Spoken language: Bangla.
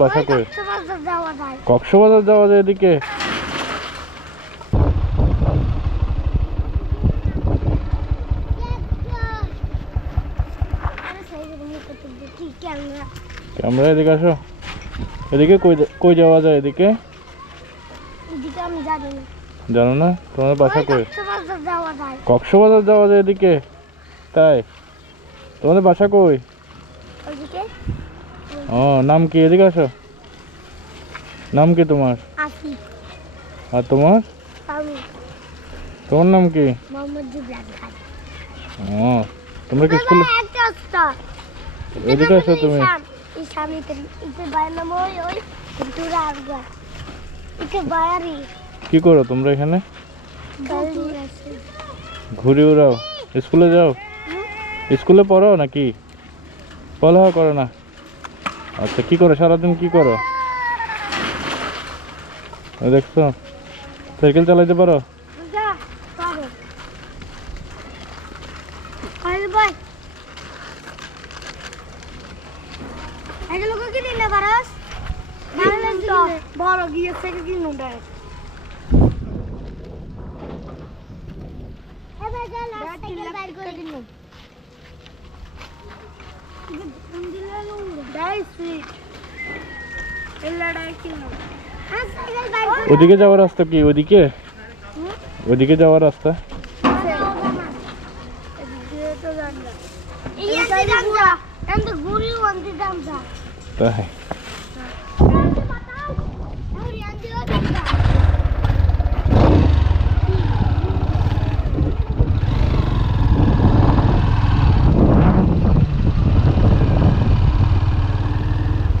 বাসা কই? কক্সবাজার যাওয়া যায় এদিকে? ক্যামেরা এদিকে আসো। এদিকে কই যাওয়া যায় এদিকে? জানো না? তোমার বাসা কই? কক্সবাজার যাওয়া যায় এদিকে? তাই? তোমাদের বাসা কই? ও, নাম কি? এদিকে আসো। নাম কি তোমার? আর তোমার? তোমার নাম কি? ও, তোমরা কি স্কুলে? এদিকে আসো তুমি। কি করো তোমরা এখানে? ঘুরে উড়াও? স্কুলে যাও? স্কুলে পড়ো নাকি? পড়ালেখা করো না? আচ্ছা, কি করো সারাদিন? কি করো? দেখছো, সাইকেল চালাইতে পারো? বড় গিয়ে থেকে কিনুন ওদিকে যাওয়ার রাস্তা কি? ওদিকে ওদিকে যাওয়ার রাস্তা? ঘুরি তাই